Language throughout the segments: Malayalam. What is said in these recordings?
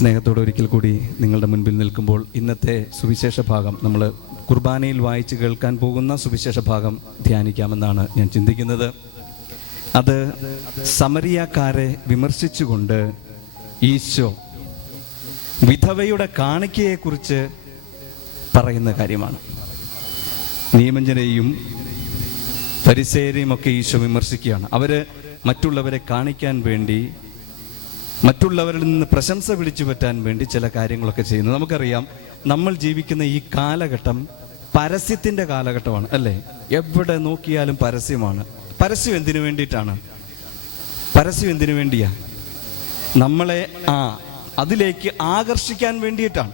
സ്നേഹത്തോടെ ഒരിക്കൽ കൂടി നിങ്ങളുടെ മുൻപിൽ നിൽക്കുമ്പോൾ ഇന്നത്തെ സുവിശേഷ ഭാഗം നമ്മൾ കുർബാനയിൽ വായിച്ച് കേൾക്കാൻ പോകുന്ന സുവിശേഷ ഭാഗം ധ്യാനിക്കാമെന്നാണ് ഞാൻ ചിന്തിക്കുന്നത്. അത് സമരിയാക്കാരെ വിമർശിച്ചുകൊണ്ട് ഈശോ വിധവയുടെ കാണിക്കയെക്കുറിച്ച് പറയുന്ന കാര്യമാണ്. നിയമജ്ഞരെയും ഫരിസേയരെയും ഒക്കെ ഈശോ വിമർശിക്കുകയാണ്. അവർ മറ്റുള്ളവരെ കാണിക്കാൻ വേണ്ടി, മറ്റുള്ളവരിൽ നിന്ന് പ്രശംസ പിടിച്ചു പറ്റാൻ വേണ്ടി ചില കാര്യങ്ങളൊക്കെ ചെയ്യുന്നു. നമുക്കറിയാം, നമ്മൾ ജീവിക്കുന്ന ഈ കാലഘട്ടം പരസ്യത്തിൻ്റെ കാലഘട്ടമാണ്, അല്ലേ? എവിടെ നോക്കിയാലും പരസ്യമാണ്. പരസ്യം എന്തിനു വേണ്ടിയിട്ടാണ്? പരസ്യം എന്തിനു വേണ്ടിയാ? നമ്മളെ അതിലേക്ക് ആകർഷിക്കാൻ വേണ്ടിയിട്ടാണ്.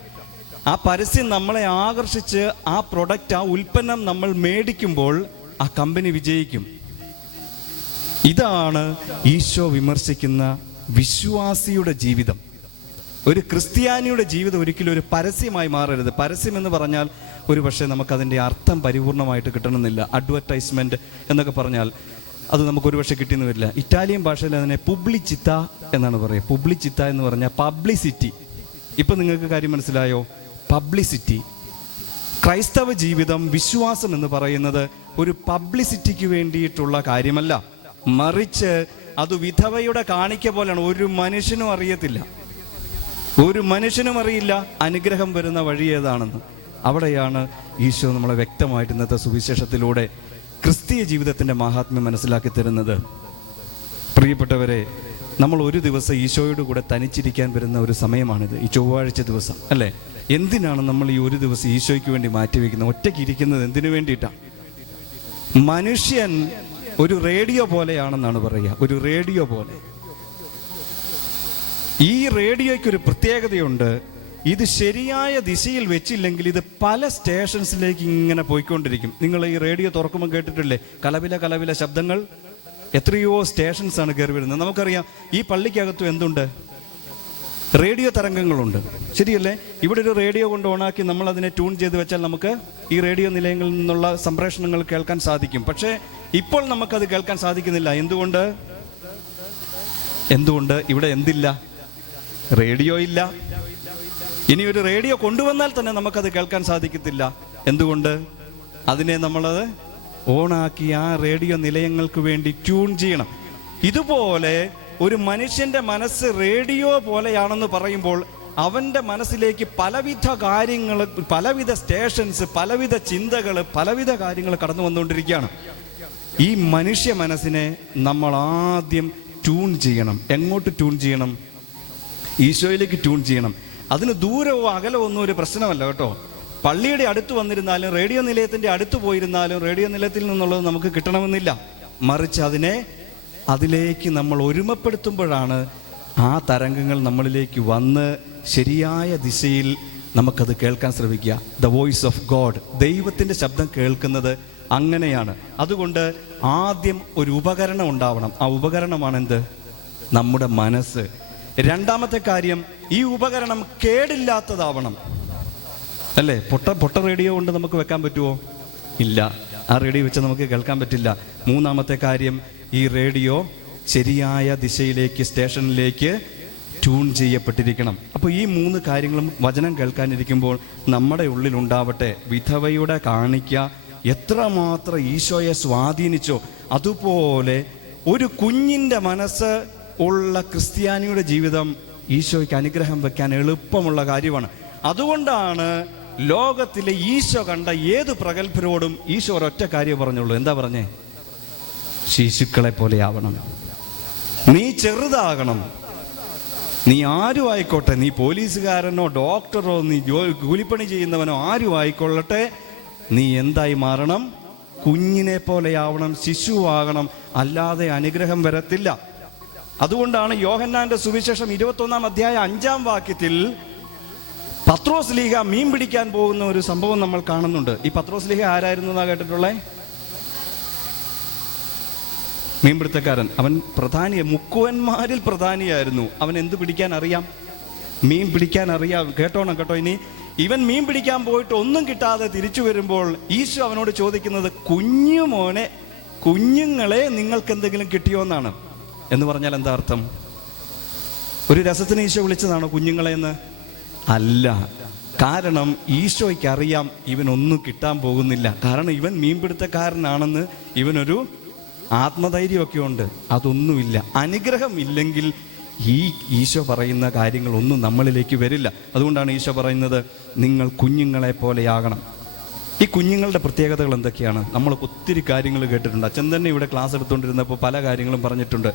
ആ പരസ്യം നമ്മളെ ആകർഷിച്ച് ആ പ്രൊഡക്റ്റ്, ആ ഉൽപ്പന്നം നമ്മൾ മേടിക്കുമ്പോൾ ആ കമ്പനി വിജയിക്കും. ഇതാണ് ഈശോ വിമർശിക്കുന്ന വിശ്വാസിയുടെ ജീവിതം. ഒരു ക്രിസ്ത്യാനിയുടെ ജീവിതം ഒരിക്കലും ഒരു പരസ്യമായി മാറരുത്. പരസ്യം എന്ന് പറഞ്ഞാൽ ഒരു പക്ഷേ നമുക്കതിൻ്റെ അർത്ഥം പരിപൂർണമായിട്ട് കിട്ടണമെന്നില്ല. അഡ്വർടൈസ്മെൻറ്റ് എന്നൊക്കെ പറഞ്ഞാൽ അത് നമുക്കൊരു പക്ഷേ കിട്ടിയെന്ന് വരില്ല. ഇറ്റാലിയൻ ഭാഷയിൽ അതിനെ പുബ്ലിച്ചിത്ത എന്നാണ് പറയുക. പുബ്ലിച്ചിത്ത എന്ന് പറഞ്ഞാൽ പബ്ലിസിറ്റി. ഇപ്പം നിങ്ങൾക്ക് കാര്യം മനസ്സിലായോ? പബ്ലിസിറ്റി. ക്രൈസ്തവ ജീവിതം, വിശ്വാസം എന്ന് പറയുന്നത് ഒരു പബ്ലിസിറ്റിക്ക് വേണ്ടിയിട്ടുള്ള കാര്യമല്ല, മറിച്ച് അത് വിധവയുടെ കാണിക്ക പോലെയാണ്. ഒരു മനുഷ്യനും അറിയത്തില്ല, ഒരു മനുഷ്യനും അറിയില്ല അനുഗ്രഹം വരുന്ന വഴി ഏതാണെന്ന്. അവിടെയാണ് ഈശോ നമ്മളെ വ്യക്തമായിട്ട് ഇന്നത്തെ സുവിശേഷത്തിലൂടെ ക്രിസ്തീയ ജീവിതത്തിൻ്റെ മഹാത്മ്യം മനസ്സിലാക്കി തരുന്നത്. പ്രിയപ്പെട്ടവരെ, നമ്മൾ ഒരു ദിവസം ഈശോയുടെ കൂടെ തനിച്ചിരിക്കാൻ വരുന്ന ഒരു സമയമാണിത്, ഈ ചൊവ്വാഴ്ച ദിവസം, അല്ലേ? എന്തിനാണ് നമ്മൾ ഈ ഒരു ദിവസം ഈശോയ്ക്ക് വേണ്ടി മാറ്റിവെക്കുന്നത്? ഒറ്റയ്ക്ക് ഇരിക്കുന്നത് എന്തിനു വേണ്ടിയിട്ടാണ്? മനുഷ്യൻ ഒരു റേഡിയോ പോലെയാണെന്നാണ് പറയുക. ഒരു റേഡിയോ പോലെ. ഈ റേഡിയോയ്ക്കൊരു പ്രത്യേകതയുണ്ട്. ഇത് ശരിയായ ദിശയിൽ വെച്ചില്ലെങ്കിൽ ഇത് പല സ്റ്റേഷൻസിലേക്ക് ഇങ്ങനെ പോയിക്കൊണ്ടിരിക്കും. നിങ്ങൾ ഈ റേഡിയോ തുറക്കുമ്പോൾ കേട്ടിട്ടില്ലേ കലവില കലവില ശബ്ദങ്ങൾ? എത്രയോ സ്റ്റേഷൻസ് ആണ് കയറി വരുന്നത്. നമുക്കറിയാം, ഈ പള്ളിക്കകത്തും എന്തുണ്ട്? റേഡിയോ തരംഗങ്ങളുണ്ട്, ശരിയല്ലേ? ഇവിടെ ഒരു റേഡിയോ കൊണ്ട് ഓണാക്കി നമ്മൾ അതിനെ ട്യൂൺ ചെയ്ത് വെച്ചാൽ നമുക്ക് ഈ റേഡിയോ നിലയങ്ങളിൽ നിന്നുള്ള സംപ്രേഷണങ്ങൾ കേൾക്കാൻ സാധിക്കും. പക്ഷേ ഇപ്പോൾ നമുക്കത് കേൾക്കാൻ സാധിക്കുന്നില്ല. എന്തുകൊണ്ട്? ഇവിടെ എന്തില്ല? റേഡിയോ ഇല്ല. ഇനി ഒരു റേഡിയോ കൊണ്ടുവന്നാൽ തന്നെ നമുക്കത് കേൾക്കാൻ സാധിക്കത്തില്ല. എന്തുകൊണ്ട്? അതിനെ നമ്മളത് ഓണാക്കി ആ റേഡിയോ നിലയങ്ങൾക്ക് വേണ്ടി ട്യൂൺ ചെയ്യണം. ഇതുപോലെ ഒരു മനുഷ്യന്റെ മനസ്സ് റേഡിയോ പോലെയാണെന്ന് പറയുമ്പോൾ അവൻ്റെ മനസ്സിലേക്ക് പലവിധ കാര്യങ്ങൾ, പലവിധ സ്റ്റേഷൻസ്, പലവിധ ചിന്തകൾ, പലവിധ കാര്യങ്ങൾ കടന്നു വന്നുകൊണ്ടിരിക്കുകയാണ്. ഈ മനുഷ്യ മനസ്സിനെ നമ്മൾ ആദ്യം ട്യൂൺ ചെയ്യണം. എങ്ങോട്ട് ട്യൂൺ ചെയ്യണം? ഈശോയിലേക്ക് ട്യൂൺ ചെയ്യണം. അതിന് ദൂരമോ അകലമോ ഒന്നും ഒരു പ്രശ്നമല്ല കേട്ടോ. പള്ളിയുടെ അടുത്ത് വന്നിരുന്നാലും റേഡിയോ നിലയത്തിൻ്റെ അടുത്ത് പോയിരുന്നാലും റേഡിയോ നിലയത്തിൽ നിന്നുള്ളത് നമുക്ക് കിട്ടണമെന്നില്ല. മറിച്ച് അതിലേക്ക് നമ്മൾ ഒരുമപ്പെടുത്തുമ്പോഴാണ് ആ തരംഗങ്ങൾ നമ്മളിലേക്ക് വന്ന് ശരിയായ ദിശയിൽ നമുക്കത് കേൾക്കാൻ ശ്രമിക്കുക. ദ വോയിസ് ഓഫ് ഗോഡ്, ദൈവത്തിൻ്റെ ശബ്ദം കേൾക്കുന്നത് അങ്ങനെയാണ്. അതുകൊണ്ട് ആദ്യം ഒരു ഉപകരണം ഉണ്ടാവണം. ആ ഉപകരണമാണ് എന്ത്? നമ്മുടെ മനസ്സ്. രണ്ടാമത്തെ കാര്യം, ഈ ഉപകരണം കേടില്ലാത്തതാവണം, അല്ലേ? പൊട്ട റേഡിയോ കൊണ്ട് നമുക്ക് വെക്കാൻ പറ്റുമോ? ഇല്ല, ആ റേഡിയോ വെച്ച് നമുക്ക് കേൾക്കാൻ പറ്റില്ല. മൂന്നാമത്തെ കാര്യം, ഈ റേഡിയോ ശരിയായ ദിശയിലേക്ക്, സ്റ്റേഷനിലേക്ക് ട്യൂൺ ചെയ്യപ്പെട്ടിരിക്കണം. അപ്പോൾ ഈ മൂന്ന് കാര്യങ്ങളും വചനം കേൾക്കാനിരിക്കുമ്പോൾ നമ്മുടെ ഉള്ളിലുണ്ടാവട്ടെ. വിധവയുടെ കാണിക്ക എത്രമാത്രം ഈശോയെ സ്വാധീനിച്ചോ അതുപോലെ ഒരു കുഞ്ഞിൻ്റെ മനസ്സ് ഉള്ള ക്രിസ്ത്യാനിയുടെ ജീവിതം ഈശോയ്ക്ക് അനുഗ്രഹം വെക്കാൻ എളുപ്പമുള്ള കാര്യമാണ്. അതുകൊണ്ടാണ് ലോകത്തിലെ ഈശോ കണ്ട ഏത് പ്രഗത്ഭരോടും ഈശോ ഒരൊറ്റ കാര്യം പറഞ്ഞുള്ളൂ. എന്താ പറഞ്ഞേ? ശിശുക്കളെ പോലെ ആവണം, നീ ചെറുതാകണം. നീ ആരും ആയിക്കോട്ടെ, നീ പോലീസുകാരനോ ഡോക്ടറോ നീ കൂലിപ്പണി ചെയ്യുന്നവനോ ആരും ആയിക്കൊള്ളട്ടെ, നീ എന്തായി മാറണം? കുഞ്ഞിനെ പോലെയാവണം, ശിശുവാകണം. അല്ലാതെ അനുഗ്രഹം വരത്തില്ല. അതുകൊണ്ടാണ് യോഹന്നാന്റെ സുവിശേഷം 21-ാം അധ്യായം 5-ാം വാക്യത്തിൽ പത്രോസ് ലീഹ മീൻ പിടിക്കാൻ പോകുന്ന ഒരു സംഭവം നമ്മൾ കാണുന്നുണ്ട്. ഈ പത്രോസ് ലീഹ ആരായിരുന്നതാ കേട്ടിട്ടുള്ളേ? മീൻപിടുത്തക്കാരൻ. അവൻ മുക്കുവന്മാരിൽ പ്രധാനിയായിരുന്നു. അവൻ എന്ത് പിടിക്കാൻ അറിയാം? മീൻ പിടിക്കാൻ അറിയാം. കേട്ടോണം കേട്ടോ. ഇനി ഇവൻ മീൻ പിടിക്കാൻ പോയിട്ട് ഒന്നും കിട്ടാതെ തിരിച്ചു വരുമ്പോൾ ഈശോ അവനോട് ചോദിക്കുന്നത്, കുഞ്ഞുങ്ങളെ നിങ്ങൾക്ക് എന്തെങ്കിലും കിട്ടിയോ എന്നാണ്. എന്ന് പറഞ്ഞാൽ എന്താ അർത്ഥം? ഒരു രസത്തിന് ഈശോ വിളിച്ചതാണോ കുഞ്ഞുങ്ങളെ എന്ന്? അല്ല. കാരണം ഈശോയ്ക്ക് അറിയാം ഇവനൊന്നും കിട്ടാൻ പോകുന്നില്ല. കാരണം ഇവൻ മീൻപിടുത്തക്കാരനാണെന്ന് ഇവനൊരു ആത്മധൈര്യമൊക്കെ ഉണ്ട്. അതൊന്നുമില്ല. അനുഗ്രഹം ഇല്ലെങ്കിൽ ഈ ഈശോ പറയുന്ന കാര്യങ്ങളൊന്നും നമ്മളിലേക്ക് വരില്ല. അതുകൊണ്ടാണ് ഈശോ പറയുന്നത്, നിങ്ങൾ കുഞ്ഞുങ്ങളെ പോലെയാകണം. ഈ കുഞ്ഞുങ്ങളുടെ പ്രത്യേകതകൾ എന്തൊക്കെയാണ്? നമ്മൾ ഒത്തിരി കാര്യങ്ങൾ കേട്ടിട്ടുണ്ട്. അച്ഛൻ തന്നെ ഇവിടെ ക്ലാസ് എടുത്തുകൊണ്ടിരുന്നപ്പോൾ പല കാര്യങ്ങളും പറഞ്ഞിട്ടുണ്ട്.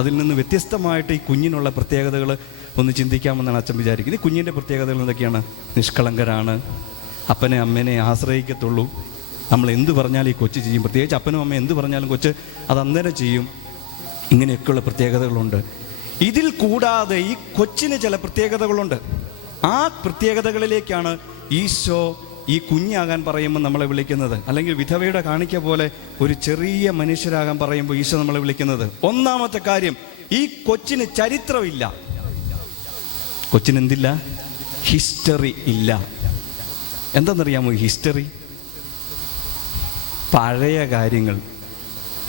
അതിൽ നിന്ന് വ്യത്യസ്തമായിട്ട് ഈ കുഞ്ഞിനുള്ള പ്രത്യേകതകൾ ഒന്ന് ചിന്തിക്കാമെന്നാണ് അച്ഛൻ വിചാരിക്കുന്നത്. ഈ കുഞ്ഞിൻ്റെ പ്രത്യേകതകൾ എന്തൊക്കെയാണ്? നിഷ്കളങ്കരാണ്, അപ്പനെ അമ്മേനെ ആശ്രയിക്കത്തുള്ളൂ. നമ്മൾ എന്ത് പറഞ്ഞാലും ഈ കൊച്ചു ചെയ്യും. പ്രത്യേകിച്ച് അപ്പനും അമ്മയും എന്ത് പറഞ്ഞാലും കൊച്ച് അത് അന്നേരം ചെയ്യും. ഇങ്ങനെയൊക്കെയുള്ള പ്രത്യേകതകളുണ്ട്. ഇതിൽ കൂടാതെ ഈ കൊച്ചിന് ചില പ്രത്യേകതകളുണ്ട്. ആ പ്രത്യേകതകളിലേക്കാണ് ഈശോ ഈ കുഞ്ഞാകാൻ പറയുമ്പോൾ നമ്മളെ വിളിക്കുന്നത്. അല്ലെങ്കിൽ വിധവയുടെ കാണിക്ക പോലെ ഒരു ചെറിയ മനുഷ്യരാകാൻ പറയുമ്പോൾ ഈശോ നമ്മളെ വിളിക്കുന്നത്. ഒന്നാമത്തെ കാര്യം, ഈ കൊച്ചിന് ചരിത്രമില്ല. കൊച്ചിനെന്തില്ല? ഹിസ്റ്ററി ഇല്ല. എന്താണെന്നറിയാമോ ഹിസ്റ്ററി? പഴയ കാര്യങ്ങൾ.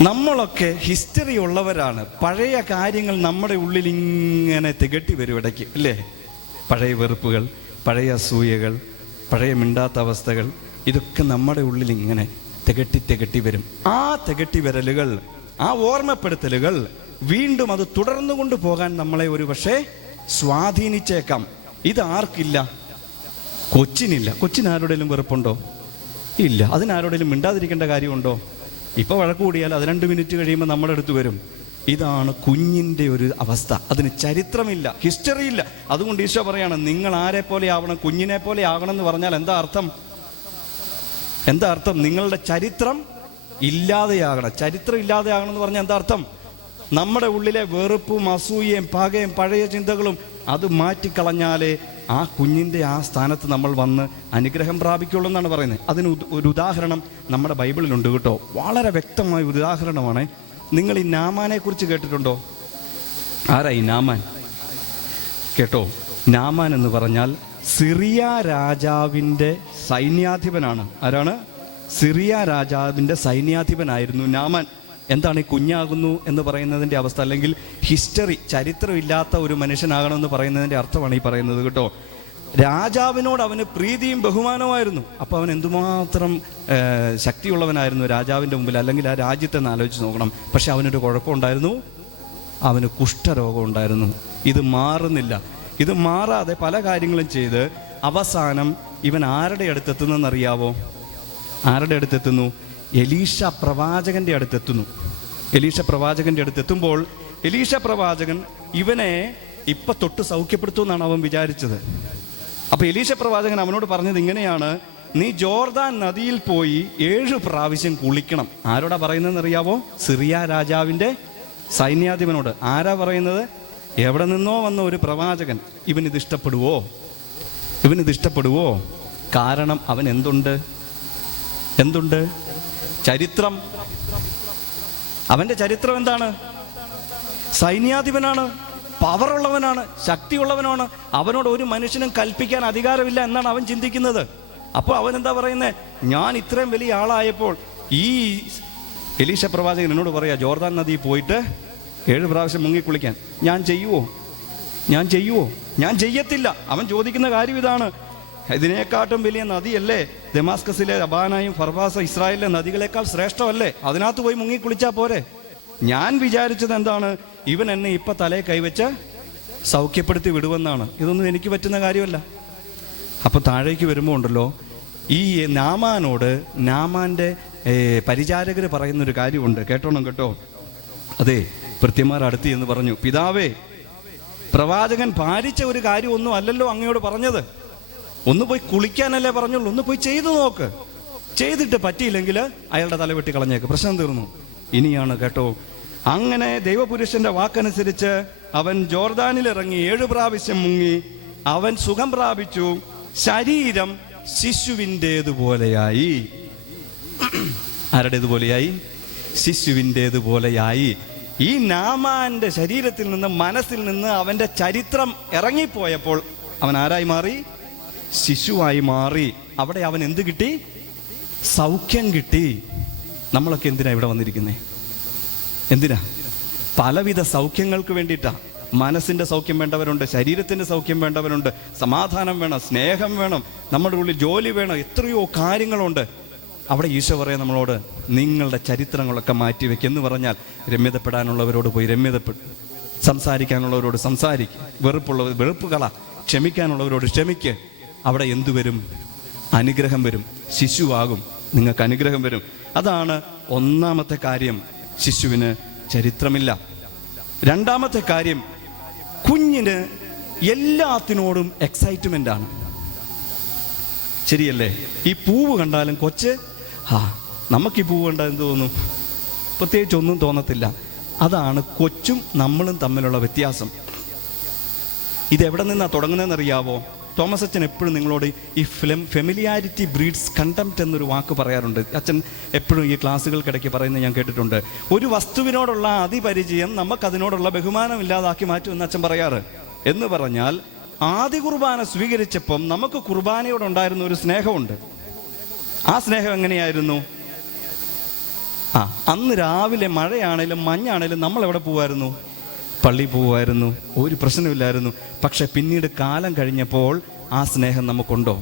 നമ്മളൊക്കെ ഹിസ്റ്ററി ഉള്ളവരാണ്. പഴയ കാര്യങ്ങൾ നമ്മുടെ ഉള്ളിൽ ഇങ്ങനെ തികട്ടി വരും ഇടയ്ക്ക്, അല്ലേ? പഴയ വെറുപ്പുകൾ, പഴയ അസൂയകൾ, പഴയ മിണ്ടാത്ത അവസ്ഥകൾ, ഇതൊക്കെ നമ്മുടെ ഉള്ളിൽ ഇങ്ങനെ തികട്ടി വരും. ആ തികട്ടി വരലുകൾ, ആ ഓർമ്മപ്പെടുത്തലുകൾ വീണ്ടും അത് തുടർന്നു കൊണ്ടുപോകാൻ നമ്മളെ ഒരു പക്ഷേ സ്വാധീനിച്ചേക്കാം. ഇത് ആർക്കില്ല? കൊച്ചിനില്ല. കൊച്ചിന് ആരോടെങ്കിലും വെറുപ്പുണ്ടോ? ഇല്ല. അതിനാരോടെങ്കിലും മിണ്ടാതിരിക്കേണ്ട കാര്യമുണ്ടോ? ഇപ്പോൾ വഴക്ക് കൂടിയാൽ അത് 2 മിനിറ്റ് കഴിയുമ്പോൾ നമ്മുടെ അടുത്ത് വരും. ഇതാണ് കുഞ്ഞിൻ്റെ ഒരു അവസ്ഥ. അതിന് ചരിത്രമില്ല, ഹിസ്റ്ററി ഇല്ല. അതുകൊണ്ട് ഈശോ പറയാണ്, നിങ്ങൾ ആരെ പോലെ ആവണം? കുഞ്ഞിനെ പോലെ ആകണം എന്ന് പറഞ്ഞാൽ എന്താ അർത്ഥം? എന്താ അർത്ഥം? നിങ്ങളുടെ ചരിത്രം ഇല്ലാതെയാകണം. ചരിത്രം ഇല്ലാതെയാകണം എന്ന് പറഞ്ഞാൽ എന്താ അർത്ഥം? നമ്മുടെ ഉള്ളിലെ വെറുപ്പും അസൂയയും പകയും പഴയ ചിന്തകളും അത് മാറ്റിക്കളഞ്ഞാലേ ആ കുഞ്ഞിൻ്റെ ആ സ്ഥാനത്ത് നമ്മൾ വന്ന് അനുഗ്രഹം പ്രാപിക്കുള്ളൂ എന്നാണ് പറയുന്നത്. അതിന് ഒരു ഉദാഹരണം നമ്മുടെ ബൈബിളിലുണ്ട് കേട്ടോ. വളരെ വ്യക്തമായ ഉദാഹരണമാണ്. നിങ്ങൾ ഈ നാമാനെ കുറിച്ച് കേട്ടിട്ടുണ്ടോ? ആരാ ഈ നാമാൻ? കേട്ടോ, നാമാൻ എന്ന് പറഞ്ഞാൽ സിറിയ രാജാവിൻ്റെ സൈന്യാധിപനാണ്. ആരാണ്? സിറിയ രാജാവിൻ്റെ സൈന്യാധിപനായിരുന്നു നാമാൻ. എന്താണ് ഈ കുഞ്ഞാകുന്നു എന്ന് പറയുന്നതിൻ്റെ അവസ്ഥ? അല്ലെങ്കിൽ ഹിസ്റ്ററി, ചരിത്രമില്ലാത്ത ഒരു മനുഷ്യനാകണമെന്ന് പറയുന്നതിൻ്റെ അർത്ഥമാണ് ഈ പറയുന്നത് കേട്ടോ. രാജാവിനോട് അവന് പ്രീതിയും ബഹുമാനവുമായിരുന്നു. അപ്പോൾ അവൻ എന്തുമാത്രം ശക്തിയുള്ളവനായിരുന്നു രാജാവിൻ്റെ മുമ്പിൽ. അല്ലെങ്കിൽ ആ രാജ്യത്തെ ഒന്ന് ആലോചിച്ച് നോക്കണം. പക്ഷെ അവനൊരു കുഴപ്പമുണ്ടായിരുന്നു, അവന് കുഷ്ഠരോഗം ഉണ്ടായിരുന്നു. ഇത് മാറുന്നില്ല. ഇത് മാറാതെ പല കാര്യങ്ങളും ചെയ്ത് അവസാനം ഇവൻ ആരുടെ അടുത്തെത്തുന്നറിയാവോ? ആരുടെ അടുത്തെത്തുന്നു? എലീശ പ്രവാചകന്റെ അടുത്തെത്തുന്നു. എലീശ പ്രവാചകന്റെ അടുത്തെത്തുമ്പോൾ എലീശ പ്രവാചകൻ ഇവനെ ഇപ്പം തൊട്ട് സൗഖ്യപ്പെടുത്തുമെന്നാണ് അവൻ വിചാരിച്ചത്. അപ്പോൾ എലീശ പ്രവാചകൻ അവനോട് പറഞ്ഞത് ഇങ്ങനെയാണ്, നീ ജോർദാൻ നദിയിൽ പോയി 7 പ്രാവശ്യം കുളിക്കണം. ആരോടാ പറയുന്നതെന്ന് അറിയാവോ? സിറിയ രാജാവിൻ്റെ സൈന്യാധിപനോട്. ആരാ പറയുന്നത്? എവിടെ നിന്നോ വന്ന ഒരു പ്രവാചകൻ. ഇവനിത് ഇഷ്ടപ്പെടുവോ? കാരണം അവൻ എന്തുണ്ട്? ചരിത്രം. അവന്റെ ചരിത്രം എന്താണ്? സൈന്യാധിപനാണ്, പവറുള്ളവനാണ്, ശക്തിയുള്ളവനാണ്. അവനോട് ഒരു മനുഷ്യനും കൽപ്പിക്കാൻ അധികാരമില്ല എന്നാണ് അവൻ ചിന്തിക്കുന്നത്. അപ്പോൾ അവൻ എന്താ പറയുന്നത്? ഞാൻ ഇത്രയും വലിയ ആളായപ്പോൾ ഈ എലീശ പ്രവാചകൻ എന്നോട് പറയാ, ജോർദാൻ നദിയിൽ പോയിട്ട് 7 പ്രാവശ്യം മുങ്ങിക്കുളിക്കാൻ. ഞാൻ ചെയ്യുവോ? ഞാൻ ചെയ്യത്തില്ല. അവൻ ചോദിക്കുന്ന കാര്യം ഇതാണ്, ഇതിനേക്കാട്ടും വലിയ നദിയല്ലേ ദമാസ്കസിലെ അബാനയും ഫർവാസ ഇസ്രായേലിലെ നദികളെക്കാൾ ശ്രേഷ്ഠമല്ലേ? അതിനകത്ത് പോയി മുങ്ങിക്കുളിച്ചാൽ പോരെ? ഞാൻ വിചാരിച്ചത് എന്താണ്? ഇവൻ എന്നെ ഇപ്പം തലയെ കൈവച്ച് സൗഖ്യപ്പെടുത്തി വിടുമെന്നാണ്. ഇതൊന്നും എനിക്ക് പറ്റുന്ന കാര്യമല്ല. അപ്പോൾ താഴേക്ക് വരുമ്പോൾ ഉണ്ടല്ലോ, ഈ നാമാനോട് നാമാൻ്റെ പരിചാരകർ പറയുന്നൊരു കാര്യമുണ്ട്. കേട്ടോണം കേട്ടോ. അതെ, ഭൃത്യന്മാർ അടുത്ത് എന്ന് പറഞ്ഞു, പിതാവേ, പ്രവാചകൻ ഭാരിച്ച ഒരു കാര്യമൊന്നും അല്ലല്ലോ അങ്ങയോട് പറഞ്ഞത്. ഒന്ന് പോയി കുളിക്കാനല്ലേ പറഞ്ഞുള്ളൂ. ഒന്ന് പോയി ചെയ്തു നോക്ക്. ചെയ്തിട്ട് പറ്റിയില്ലെങ്കിൽ അയാളുടെ തല വെട്ടി കളഞ്ഞേക്ക്, പ്രശ്നം തീർന്നു. ഇനിയാണ് കേട്ടോ. അങ്ങനെ ദൈവപുരുഷന്റെ വാക്കനുസരിച്ച് അവൻ ജോർദാനിലിറങ്ങി 7 പ്രാവശ്യം മുങ്ങി. അവൻ സുഖം പ്രാപിച്ചു. ശരീരം ശിശുവിൻ്റേതുപോലെയായി. ആരുടേതുപോലെയായി? ശിശുവിൻ്റേതുപോലെയായി. ഈ നാമാന്റെ ശരീരത്തിൽ നിന്ന്, മനസ്സിൽ നിന്ന് അവന്റെ ചരിത്രം ഇറങ്ങിപ്പോയപ്പോൾ അവൻ ആരായി മാറി? ശിശുവായി മാറി. അവിടെ അവൻ എന്ത് കിട്ടി? സൗഖ്യം കിട്ടി. നമ്മളൊക്കെ എന്തിനാ ഇവിടെ വന്നിരിക്കുന്നേ? എന്തിനാ? പലവിധ സൗഖ്യങ്ങൾക്ക് വേണ്ടിയിട്ടാ. മനസ്സിൻ്റെ സൗഖ്യം വേണ്ടവരുണ്ട്, ശരീരത്തിൻ്റെ സൗഖ്യം വേണ്ടവരുണ്ട്, സമാധാനം വേണം, സ്നേഹം വേണം, നമ്മുടെ ഉള്ളിൽ ജോലി വേണം, എത്രയോ കാര്യങ്ങളുണ്ട്. അവിടെ ഈശോ പറയാം നമ്മളോട്, നിങ്ങളുടെ ചരിത്രങ്ങളൊക്കെ മാറ്റിവെക്കുക എന്ന് പറഞ്ഞാൽ രമ്യതപ്പെടാനുള്ളവരോട് പോയി രമ്യതപ്പെടും, സംസാരിക്കാനുള്ളവരോട് സംസാരിക്കുക, വെറുപ്പുള്ളവർ വെറുപ്പുകള, ക്ഷമിക്കാനുള്ളവരോട് ക്ഷമിക്കുക. അവിടെ എന്തു വരും? അനുഗ്രഹം വരും. ശിശുവാകും, നിങ്ങൾക്ക് അനുഗ്രഹം വരും. അതാണ് ഒന്നാമത്തെ കാര്യം, ശിശുവിന് ചരിത്രമില്ല. രണ്ടാമത്തെ കാര്യം, കുഞ്ഞിന് എല്ലാത്തിനോടും എക്സൈറ്റ്മെന്റ് ആണ്. ശരിയല്ലേ? ഈ പൂവ് കണ്ടാലും കൊച്ച് നമുക്ക് ഈ പൂവ് കണ്ടാൽ എന്ത് തോന്നും? പ്രത്യേകിച്ച് ഒന്നും തോന്നത്തില്ല. അതാണ് കൊച്ചും നമ്മളും തമ്മിലുള്ള വ്യത്യാസം. ഇതെവിടെ നിന്നാണ് തുടങ്ങുന്നതെന്നറിയാവോ? തോമസ് അച്ഛൻ എപ്പോഴും നിങ്ങളോട് ഈ ഫെമിലിയാരിറ്റി ബ്രീഡ്സ് കണ്ടംപ്റ്റ് എന്നൊരു വാക്ക് പറയാറുണ്ട്. അച്ഛൻ എപ്പോഴും ഈ ക്ലാസ്സുകൾക്കിടയ്ക്ക് പറയുന്നത് ഞാൻ കേട്ടിട്ടുണ്ട്. ഒരു വസ്തുവിനോടുള്ള അതിപരിചയം നമുക്കതിനോടുള്ള ബഹുമാനം ഇല്ലാതാക്കി മാറ്റുമെന്ന് അച്ഛൻ പറയാറ്. എന്ന് പറഞ്ഞാൽ ആദ്യ കുർബാന സ്വീകരിച്ചപ്പം നമുക്ക് കുർബാനയോടുണ്ടായിരുന്ന ഒരു സ്നേഹമുണ്ട്. ആ സ്നേഹം എങ്ങനെയായിരുന്നു? അന്ന് രാവിലെ മഴയാണേലും മഞ്ഞാണേലും നമ്മൾ എവിടെ പോവായിരുന്നു? പള്ളി പോവായിരുന്നു, ഒരു പ്രശ്നമില്ലായിരുന്നു. പക്ഷെ പിന്നീട് കാലം കഴിഞ്ഞപ്പോൾ ആ സ്നേഹം നമുക്കുണ്ടോ?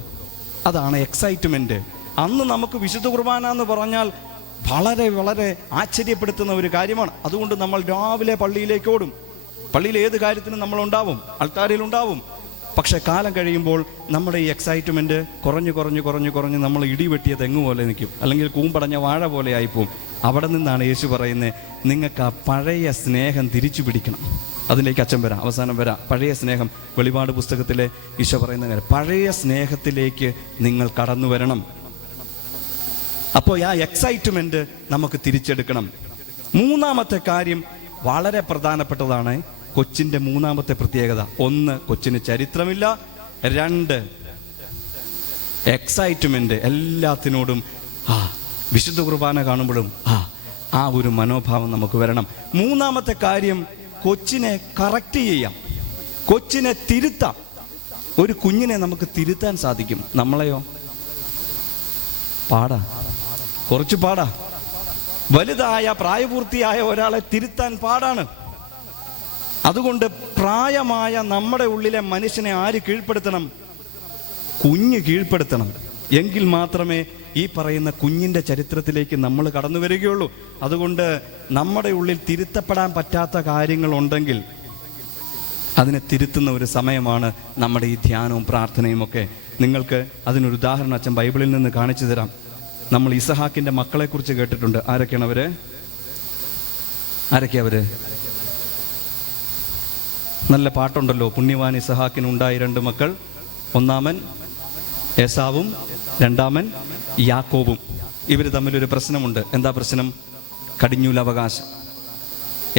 അതാണ് എക്സൈറ്റ്മെന്റ്. അന്ന് നമുക്ക് വിശുദ്ധ കുർബാന എന്ന് പറഞ്ഞാൽ വളരെ വളരെ ആശ്ചര്യപ്പെടുത്തുന്ന ഒരു കാര്യമാണ്. അതുകൊണ്ട് നമ്മൾ രാവിലെ പള്ളിയിലേക്ക് ഓടും. പള്ളിയിൽ ഏത് കാര്യത്തിനും നമ്മളുണ്ടാവും, അൾത്താരയിലുണ്ടാവും. പക്ഷെ കാലം കഴിയുമ്പോൾ നമ്മുടെ ഈ എക്സൈറ്റ്മെന്റ് കുറഞ്ഞു കുറഞ്ഞു കുറഞ്ഞു കുറഞ്ഞ് നമ്മൾ ഇടിവെട്ടിയ തെങ്ങ് പോലെ നിൽക്കും, അല്ലെങ്കിൽ കൂമ്പടഞ്ഞ വാഴ പോലെ ആയിപ്പോവും. അവിടെ നിന്നാണ് യേശു പറയുന്നത്, നിങ്ങൾക്ക് ആ പഴയ സ്നേഹം തിരിച്ചു പിടിക്കണം. അതിലേക്ക് അച്ഛൻ വരാം, അവസാനം വരാം. പഴയ സ്നേഹം, വെളിപാട് പുസ്തകത്തിലെ ഈശോ പറയുന്ന കാര്യം, പഴയ സ്നേഹത്തിലേക്ക് നിങ്ങൾ കടന്നു വരണം. അപ്പോൾ ആ എക്സൈറ്റ്മെന്റ് നമുക്ക് തിരിച്ചെടുക്കണം. മൂന്നാമത്തെ കാര്യം വളരെ പ്രധാനപ്പെട്ടതാണ്. കൊച്ചിൻ്റെ മൂന്നാമത്തെ പ്രത്യേകത, 1, കൊച്ചിന് ചരിത്രമില്ല. 2, എക്സൈറ്റ്മെന്റ്. എല്ലാത്തിനോടും വിശുദ്ധ കുർബാന കാണുമ്പോഴും ആ ഒരു മനോഭാവം നമുക്ക് വരണം. മൂന്നാമത്തെ കാര്യം, കൊച്ചിനെ കറക്റ്റ് ചെയ്യാം, കൊച്ചിനെ തിരുത്താം. ഒരു കുഞ്ഞിനെ നമുക്ക് തിരുത്താൻ സാധിക്കും. നമ്മളെയോ? കുറച്ച് പാടാ. വലുതായ പ്രായപൂർത്തിയായ ഒരാളെ തിരുത്താൻ പാടാണ്. അതുകൊണ്ട് പ്രായമായ നമ്മുടെ ഉള്ളിലെ മനുഷ്യനെ ആര് കീഴ്പ്പെടുത്തണം? കുഞ്ഞ് കീഴ്പ്പെടുത്തണം. എങ്കിൽ മാത്രമേ ഈ പറയുന്ന കുഞ്ഞിൻ്റെ ചരിത്രത്തിലേക്ക് നമ്മൾ കടന്നു വരികയുള്ളൂ. അതുകൊണ്ട് നമ്മുടെ ഉള്ളിൽ തിരുത്തപ്പെടാൻ പറ്റാത്ത കാര്യങ്ങളുണ്ടെങ്കിൽ അതിനെ തിരുത്തുന്ന ഒരു സമയമാണ് നമ്മുടെ ഈ ധ്യാനവും പ്രാർത്ഥനയും ഒക്കെ. നിങ്ങൾക്ക് അതിനൊരു ഉദാഹരണം അച്ഛൻ ബൈബിളിൽ നിന്ന് കാണിച്ചു തരാം. നമ്മൾ ഇസഹാക്കിൻ്റെ മക്കളെക്കുറിച്ച് കേട്ടിട്ടുണ്ട്. ആരൊക്കെയാണ് അവര്? നല്ല പാട്ടുണ്ടല്ലോ, പുണ്യവാൻ ഇസഹാക്കിന് ഉണ്ടായി 2 മക്കൾ, ഒന്നാമൻ ഏസാവും രണ്ടാമൻ യാക്കോബും. ഇവർ തമ്മിലൊരു പ്രശ്നമുണ്ട്. എന്താ പ്രശ്നം? കടിഞ്ഞൂലവകാശം.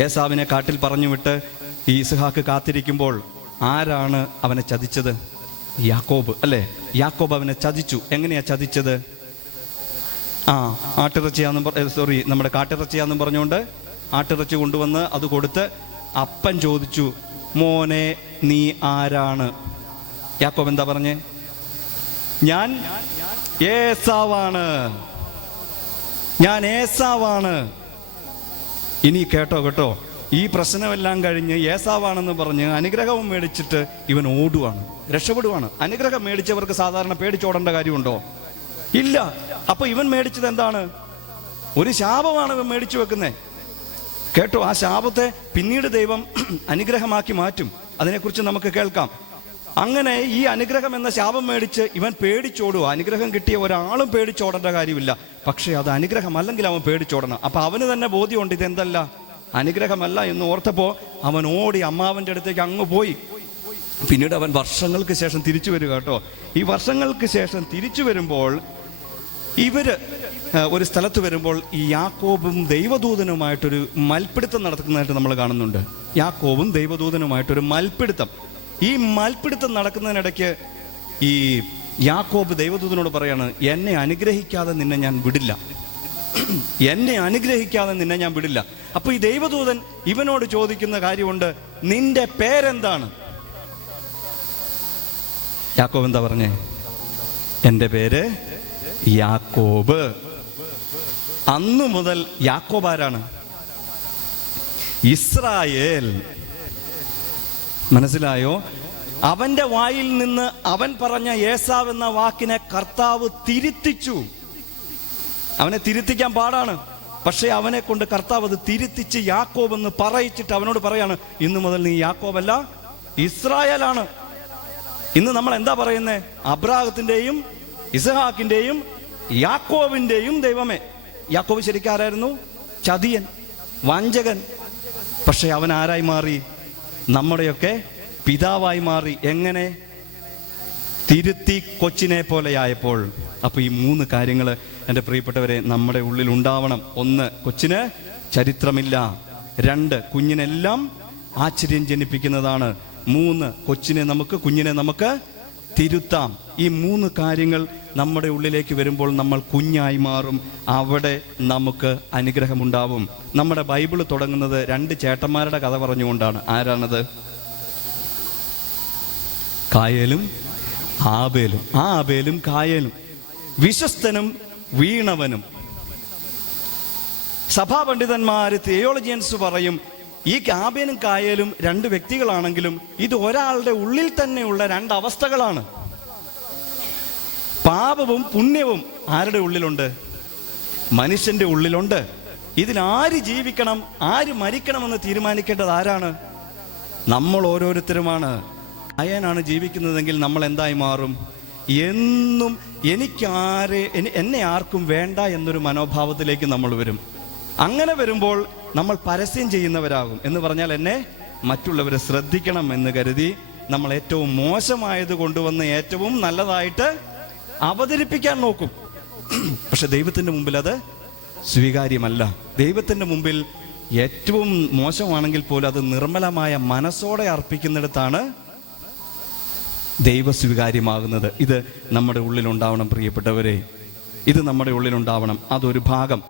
ഏസാവിനെ കാട്ടിൽ പറഞ്ഞു വിട്ട് ഈ ഇസ്ഹാക്ക് കാത്തിരിക്കുമ്പോൾ ആരാണ് അവനെ ചതിച്ചത്? യാക്കോബ്, അല്ലേ? യാക്കോബ് അവനെ ചതിച്ചു. എങ്ങനെയാ ചതിച്ചത്? നമ്മുടെ കാട്ടിറച്ചിയാന്നും പറഞ്ഞുകൊണ്ട് ആട്ടിറച്ചി കൊണ്ടുവന്ന് അത് കൊടുത്ത് അപ്പൻ ചോദിച്ചു, മോനെ നീ ആരാണ്? യാക്കോബ് എന്താ പറഞ്ഞേ? ഞാൻ ഏസാവാണ്. ഇനി കേട്ടോ, ഈ പ്രശ്നമെല്ലാം കഴിഞ്ഞ് ഏസാവാണെന്ന് പറഞ്ഞ് അനുഗ്രഹവും മേടിച്ചിട്ട് ഇവൻ ഓടുവാണ്, രക്ഷപ്പെടുവാണ്. അനുഗ്രഹം മേടിച്ചവർക്ക് സാധാരണ പേടിച്ചോടേണ്ട കാര്യമുണ്ടോ? ഇല്ല. അപ്പൊ ഇവൻ മേടിച്ചത് എന്താണ്? ഒരു ശാപമാണ് ഇവൻ മേടിച്ചു വെക്കുന്നേ. കേട്ടോ, ആ ശാപത്തെ പിന്നീട് ദൈവം അനുഗ്രഹമാക്കി മാറ്റും. അതിനെക്കുറിച്ച് നമുക്ക് കേൾക്കാം. അങ്ങനെ ഈ അനുഗ്രഹം എന്ന ശാപം മേടിച്ച് ഇവൻ പേടിച്ചോടുക. അനുഗ്രഹം കിട്ടിയ ഒരാളും പേടിച്ചോടേണ്ട കാര്യമില്ല. പക്ഷെ അത് അനുഗ്രഹം അല്ലെങ്കിൽ അവൻ പേടിച്ചോടണം. അപ്പൊ അവന് തന്നെ ബോധ്യമുണ്ട് ഇതെന്തല്ല, അനുഗ്രഹമല്ല എന്ന് ഓർത്തപ്പോ അവൻ ഓടി അമ്മാവന്റെ അടുത്തേക്ക് അങ്ങ് പോയി. പിന്നീട് അവൻ വർഷങ്ങൾക്ക് ശേഷം തിരിച്ചു വരിക. കേട്ടോ, ഈ വർഷങ്ങൾക്ക് ശേഷം തിരിച്ചു വരുമ്പോൾ ഇവര് ഒരു സ്ഥലത്ത് വരുമ്പോൾ ഈ യാക്കോബും ദൈവദൂതനുമായിട്ടൊരു മൽപ്പിടുത്തം നടക്കുന്നതായിട്ട് നമ്മൾ കാണുന്നുണ്ട്. യാക്കോബും ദൈവദൂതനുമായിട്ടൊരു മൽപ്പിടുത്തം. ഈ മൽപ്പിടുത്തം നടക്കുന്നതിനിടയ്ക്ക് ഈ യാക്കോബ് ദൈവദൂതനോട് പറയാണ്, എന്നെ അനുഗ്രഹിക്കാതെ നിന്നെ ഞാൻ വിടില്ല. അപ്പൊ ഈ ദൈവദൂതൻ ഇവനോട് ചോദിക്കുന്ന കാര്യമുണ്ട്, നിന്റെ പേരെന്താണ്? യാക്കോബ് എന്താ പറഞ്ഞേ? എൻ്റെ പേര് യാക്കോബ്. അന്നു മുതൽ യാക്കോബ് ആരാണ്? ഇസ്രായേൽ. മനസ്സിലായോ? അവന്റെ വായിൽ നിന്ന് അവൻ പറഞ്ഞ ഏസാവ് എന്ന വാക്കിനെ കർത്താവ് തിരുത്തിച്ചു. അവനെ തിരുത്തിക്കാൻ പാടാണ്, പക്ഷെ അവനെ കൊണ്ട് കർത്താവ് അത് തിരുത്തിച്ച് യാക്കോബ് എന്ന് പറയിച്ചിട്ട് അവനോട് പറയാണ്, ഇന്നു മുതൽ നീ യാക്കോബല്ല, ഇസ്രായേലാണ്. ഇന്ന് നമ്മൾ എന്താ പറയുന്നേ? അബ്രാഹത്തിന്റെയും ഇസ്ഹാക്കിന്റെയും യാക്കോബിന്റെയും ദൈവമേ. യാക്കോബ് ശരിക്കാരായിരുന്നു? ചതിയൻ, വഞ്ചകൻ. പക്ഷെ അവൻ ആരായി മാറി? നമ്മുടെയൊക്കെ പിതാവായി മാറി. എങ്ങനെ? തിരുത്തി കൊച്ചിനെ പോലെയായപ്പോൾ. അപ്പൊ ഈ 3 കാര്യങ്ങൾ എൻ്റെ പ്രിയപ്പെട്ടവരെ നമ്മുടെ ഉള്ളിൽ ഉണ്ടാവണം. 1, കൊച്ചിന് ചരിത്രമില്ല. 2, കുഞ്ഞിനെല്ലാം ആശ്ചര്യം ജനിപ്പിക്കുന്നതാണ്. 3, കുഞ്ഞിനെ നമുക്ക് തിരുത്താം. ഈ 3 കാര്യങ്ങൾ നമ്മുടെ ഉള്ളിലേക്ക് വരുമ്പോൾ നമ്മൾ കുഞ്ഞായി മാറും. അവിടെ നമുക്ക് അനുഗ്രഹമുണ്ടാവും. നമ്മുടെ ബൈബിൾ തുടങ്ങുന്നത് 2 ചേട്ടന്മാരുടെ കഥ പറഞ്ഞുകൊണ്ടാണ്. ആരാണത്? കായേലും ആബേലും. ആബേലും കായേലും, വിശ്വസ്തനും വീണവനും. സഭാപണ്ഡിതന്മാര്, തിയോളജിയൻസ് പറയും, ഈ ആബേലും കായേലും 2 വ്യക്തികളാണെങ്കിലും ഇത് ഒരാളുടെ ഉള്ളിൽ തന്നെയുള്ള 2 അവസ്ഥകളാണ്. പാപവും പുണ്യവും ആരുടെ ഉള്ളിലുണ്ട്? മനുഷ്യന്റെ ഉള്ളിലുണ്ട്. ഇതിൽ ആര് ജീവിക്കണം, ആര് മരിക്കണമെന്ന് തീരുമാനിക്കേണ്ടത് ആരാണ്? നമ്മൾ ഓരോരുത്തരുമാണ്. അയനാണ് ജീവിക്കുന്നതെങ്കിൽ നമ്മൾ എന്തായി മാറും? എന്നും എന്നെ ആർക്കും വേണ്ട എന്നൊരു മനോഭാവത്തിലേക്ക് നമ്മൾ വരും. അങ്ങനെ വരുമ്പോൾ നമ്മൾ പരസ്യം ചെയ്യുന്നവരാകും. എന്ന് പറഞ്ഞാൽ എന്നെ മറ്റുള്ളവരെ ശ്രദ്ധിക്കണം എന്ന് കരുതി നമ്മൾ ഏറ്റവും മോശമായത് കൊണ്ടുവന്ന് ഏറ്റവും നല്ലതായിട്ട് അവതരിപ്പിക്കാൻ നോക്കും. പക്ഷെ ദൈവത്തിന്റെ മുമ്പിൽ അത് സ്വീകാര്യമല്ല. ദൈവത്തിന്റെ മുമ്പിൽ ഏറ്റവും മോശമാണെങ്കിൽ പോലും അത് നിർമ്മലമായ മനസ്സോടെ അർപ്പിക്കുന്നിടത്താണ് ദൈവ സ്വീകാര്യമാകുന്നത്. ഇത് നമ്മുടെ ഉള്ളിലുണ്ടാവണം പ്രിയപ്പെട്ടവരെ, ഇത് നമ്മുടെ ഉള്ളിലുണ്ടാവണം. അതൊരു ഭാഗം.